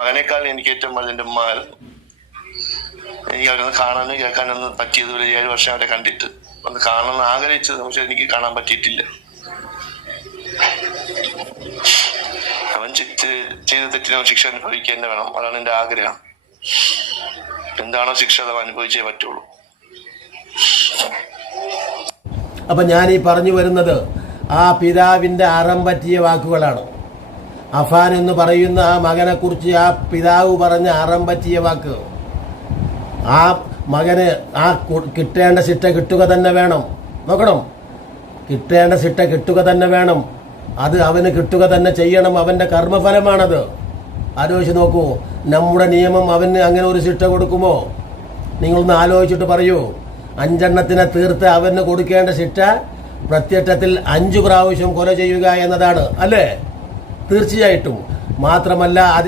മകനേക്കാൾ എനിക്ക് ഏറ്റവും വലുത് ഉമ്മയായിരുന്നു എനിക്ക് അവരൊന്ന് കാണാനും കേൾക്കാനൊന്നും ഒരു ഏഴ് വർഷം അവരെ കണ്ടിട്ട്. ഒന്ന് കാണണം ആഗ്രഹിച്ചത് പക്ഷെ എനിക്ക് കാണാൻ പറ്റിയിട്ടില്ല. അവൻ ചെയ്ത തെറ്റിന് ശിക്ഷ അനുഭവിക്കുക തന്നെ വേണം. അതാണ് എന്റെ ആഗ്രഹം. എന്താണോ ശിക്ഷ അത് അനുഭവിച്ചേ പറ്റുള്ളൂ. അപ്പം ഞാൻ ഈ പറഞ്ഞു വരുന്നത് ആ പിതാവിന്റെ അറം പറ്റിയ വാക്കുകളാണ്. അഫാൻ എന്ന് പറയുന്ന ആ മകനെക്കുറിച്ച് ആ പിതാവ് പറഞ്ഞ അറം പറ്റിയ വാക്ക്. ആ മകന് ആ കിട്ടേണ്ട ശിക്ഷ കിട്ടുക തന്നെ വേണം. നോക്കണം. കിട്ടേണ്ട ശിക്ഷ കിട്ടുക തന്നെ വേണം. അത് അവന് കിട്ടുക തന്നെ ചെയ്യണം. അവന്റെ കർമ്മഫലമാണത്. ആലോചിച്ച് നോക്കൂ. നമ്മുടെ നിയമം അവന് അങ്ങനെ ഒരു ശിക്ഷ കൊടുക്കുമോ? നിങ്ങളൊന്ന് ആലോചിച്ചിട്ട് പറയൂ. അഞ്ചെണ്ണത്തിനെ തീർത്ത് അവന് കൊടുക്കേണ്ട ശിക്ഷ പ്രത്യക്ഷത്തിൽ അഞ്ചു പ്രാവശ്യം കൊല ചെയ്യുക എന്നതാണ്. അല്ലേ? തീർച്ചയായിട്ടും. മാത്രമല്ല